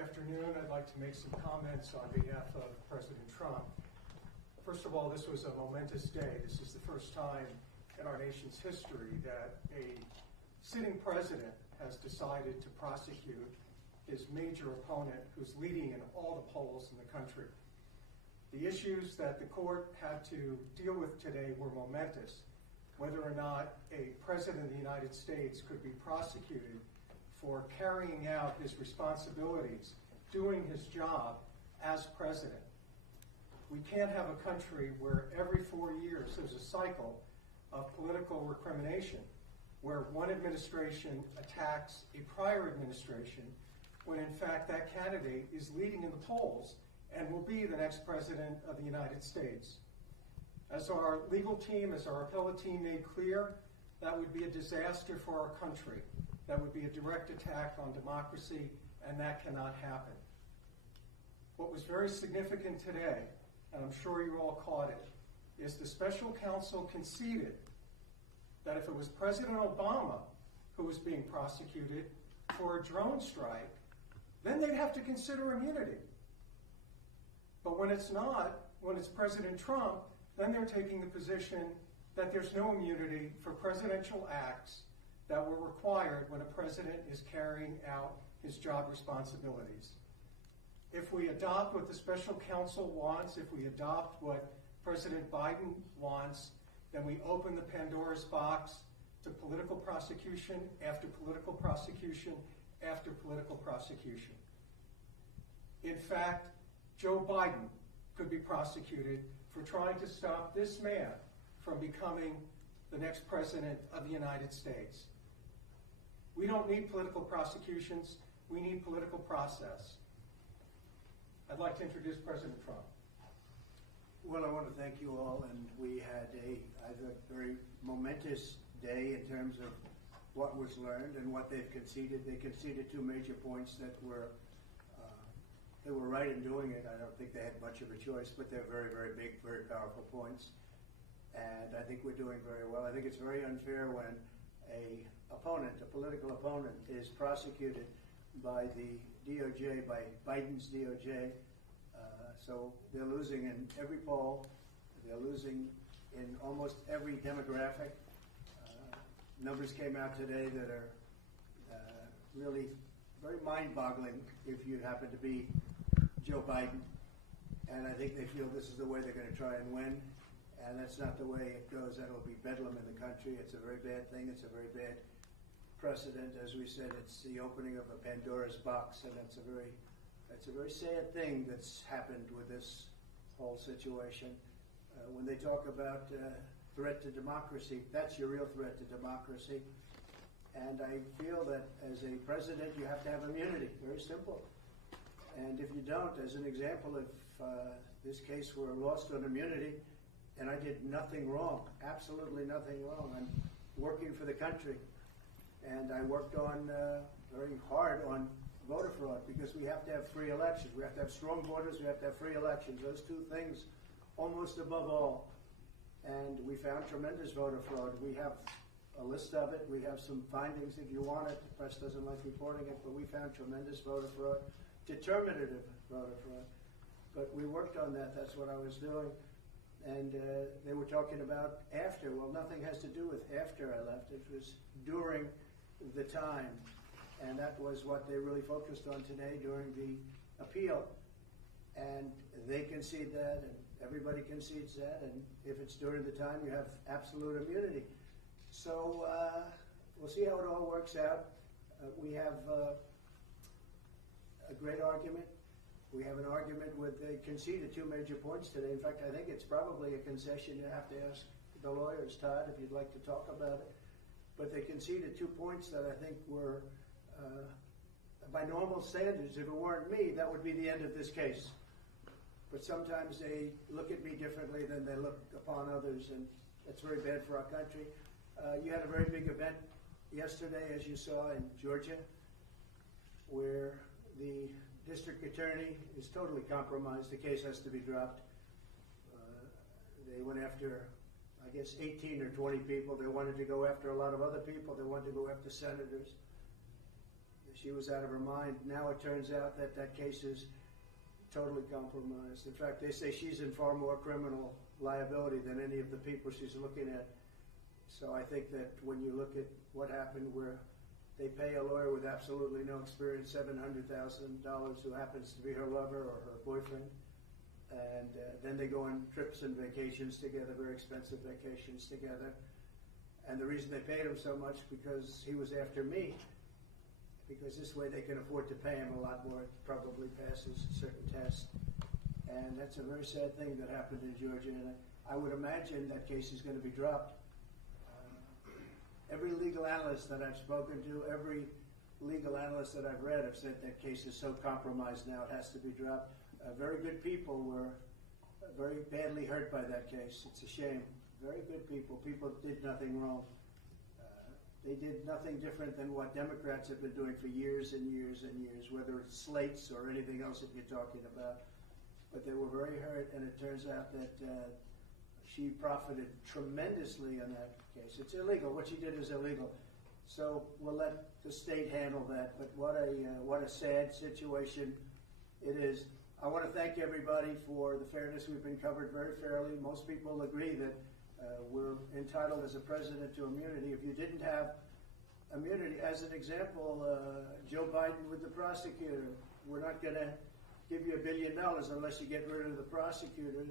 afternoon. I'd like to make some comments on behalf of President Trump. First of all, this was a momentous day. This is the first time in our nation's history that a sitting president has decided to prosecute his major opponent who's leading in all the polls in the country. The issues that the court had to deal with today were momentous. Whether or not a president of the United States could be prosecuted for carrying out his responsibilities, doing his job as president. We can't have a country where every 4 years there's a cycle of political recrimination, where one administration attacks a prior administration, when in fact that candidate is leading in the polls and will be the next president of the United States. As our legal team, as our appellate team made clear, that would be a disaster for our country. That would be a direct attack on democracy, and that cannot happen. What was very significant today, and I'm sure you all caught it, is the special counsel conceded that if it was President Obama who was being prosecuted for a drone strike, then they'd have to consider immunity. But when it's not, when it's President Trump, then they're taking the position that there's no immunity for presidential acts that were required when a president is carrying out his job responsibilities. If we adopt what the special counsel wants, if we adopt what President Biden wants, then we open the Pandora's box to political prosecution after political prosecution after political prosecution. In fact, Joe Biden could be prosecuted for trying to stop this man from becoming the next president of the United States. We don't need political prosecutions, we need political process. I'd like to introduce President Trump. Well, I want to thank you all, and we had a very momentous day in terms of what was learned and what they've conceded. They conceded two major points that were they were right in doing it. I don't think they had much of a choice, but they're very, very big, very powerful points. And I think we're doing very well. I think it's very unfair when a political opponent, is prosecuted by the DOJ, by Biden's DOJ. So they're losing in every poll. They're losing in almost every demographic. Numbers came out today that are really very mind-boggling if you happen to be Joe Biden. And I think they feel this is the way they're going to try and win. And that's not the way it goes. That'll be bedlam in the country. It's a very bad thing. It's a very bad precedent. As we said, it's the opening of a Pandora's box, and it's a very sad thing that's happened with this whole situation. When they talk about threat to democracy, that's your real threat to democracy. And I feel that as a president, you have to have immunity. Very simple. And if you don't, as an example, if this case were lost on immunity, and I did nothing wrong, absolutely nothing wrong. I'm working for the country, and I worked on very hard on voter fraud because we have to have free elections. We have to have strong borders. We have to have free elections. Those two things almost above all. And we found tremendous voter fraud. We have a list of it. We have some findings if you want it. The press doesn't like reporting it, but we found tremendous voter fraud, determinative voter fraud. But we worked on that. That's what I was doing. And they were talking about after. Well, nothing has to do with after I left. It was during the time. And that was what they really focused on today during the appeal. And they concede that, and everybody concedes that. And if it's during the time, you have absolute immunity. So we'll see how it all works out. We have a great argument. We have an argument with, they conceded two major points today. In fact, I think it's probably a concession. You have to ask the lawyers, Todd, if you'd like to talk about it. But they conceded 2 points that I think were, by normal standards, if it weren't me, that would be the end of this case. But sometimes they look at me differently than they look upon others, and that's very bad for our country. You had a very big event yesterday, as you saw, in Georgia, where the district attorney is totally compromised. The case has to be dropped. They went after, I guess, 18 or 20 people. They wanted to go after a lot of other people. They wanted to go after senators. she was out of her mind. Now it turns out that that case is totally compromised. In fact, they say she's in far more criminal liability than any of the people she's looking at. So I think that when you look at what happened, where they pay a lawyer with absolutely no experience $700,000 who happens to be her lover or her boyfriend, and then they go on trips and vacations together, very expensive vacations together. And the reason they paid him so much because he was after me, because this way they can afford to pay him a lot more. It probably passes a certain test. And that's a very sad thing that happened in Georgia. And I would imagine that case is going to be dropped. Every legal analyst that I've spoken to, every legal analyst that I've read have said that case is so compromised now it has to be dropped. Very good people were very badly hurt by that case. It's a shame. Very good people. People did nothing wrong. They did nothing different than what Democrats have been doing for years and years and years, whether it's slates or anything else that you're talking about. But they were very hurt, and it turns out that she profited tremendously in that case. It's illegal. What she did is illegal. So we'll let the state handle that. But what a sad situation it is. I want to thank everybody for the fairness. We've been covered very fairly. Most people agree that we're entitled as a president to immunity. If you didn't have immunity, as an example, Joe Biden with the prosecutor, we're not going to give you $1 billion unless you get rid of the prosecutor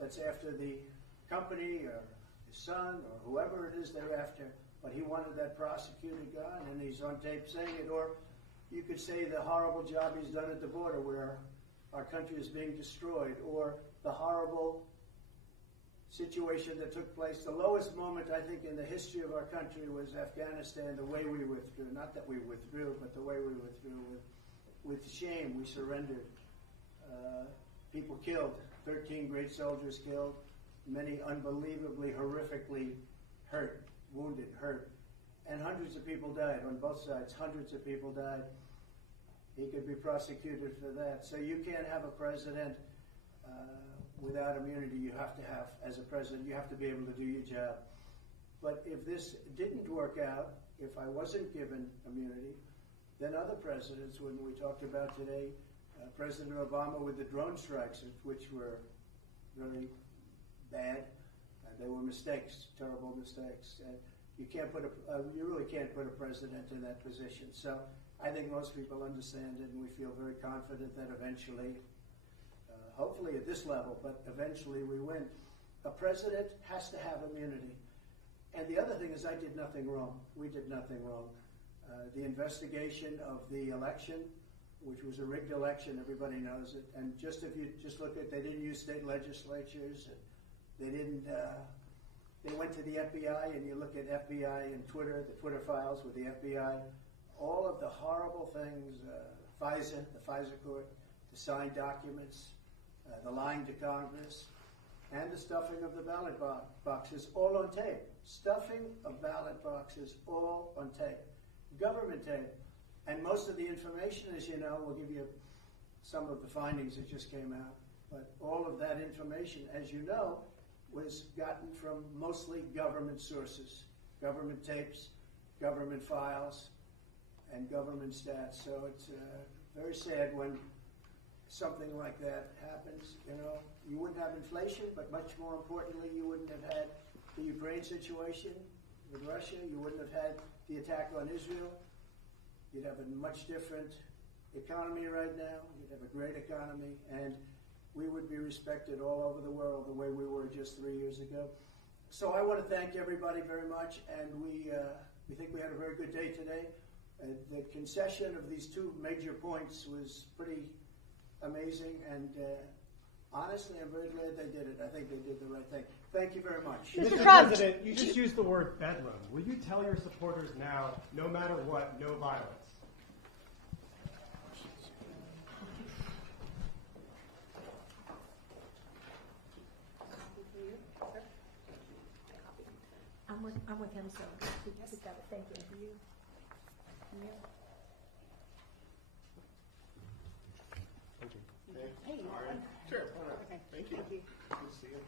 that's after the company or his son or whoever it is they're after. But he wanted that prosecutor gone, and he's on tape saying it. Or you could say the horrible job he's done at the border where our country is being destroyed, or the horrible situation that took place. The lowest moment, I think, in the history of our country was Afghanistan, the way we withdrew. Not that we withdrew, but the way we withdrew. With shame, we surrendered. People killed, 13 great soldiers killed, many unbelievably, horrifically hurt, wounded, hurt. And hundreds of people died on both sides. Hundreds of people died. He could be prosecuted for that. So you can't have a president without immunity. You have to have, as a president, you have to be able to do your job. But if this didn't work out, if I wasn't given immunity, then other presidents, when we talked about today, President Obama with the drone strikes, which were very bad. They were mistakes, terrible mistakes. And you really can't put a president in that position. So I think most people understand it, and we feel very confident that eventually, hopefully at this level, but eventually we win. A president has to have immunity. And the other thing is I did nothing wrong. We did nothing wrong. The investigation of the election, which was a rigged election, everybody knows it. And if you look at, they didn't use state legislatures. They didn't. They went to the FBI, and you look at FBI and Twitter, the Twitter files with the FBI, all of the horrible things, the FISA court, the signed documents, the lying to Congress, and the stuffing of the ballot boxes, all on tape. Stuffing of ballot boxes, all on tape. Government tape. And most of the information, as you know, we'll give you some of the findings that just came out, but all of that information, as you know, was gotten from mostly government sources, government tapes, government files, and government stats. So it's very sad when something like that happens. You know, you wouldn't have inflation, but much more importantly, you wouldn't have had the Ukraine situation with Russia. You wouldn't have had the attack on Israel. You'd have a much different economy right now. You'd have a great economy, and we would be respected all over the world the way we were just 3 years ago. So I want to thank everybody very much, and we think we had a very good day today. The concession of these two major points was pretty amazing, and honestly, I'm very glad they did it. I think they did the right thing. Thank you very much. Mr. President, you just used the word bedlam. Will you tell your supporters now, no matter what, no violence? I'm with him, so we got it. Thank you. Hey, sure. Okay. Thank you. Good to see you.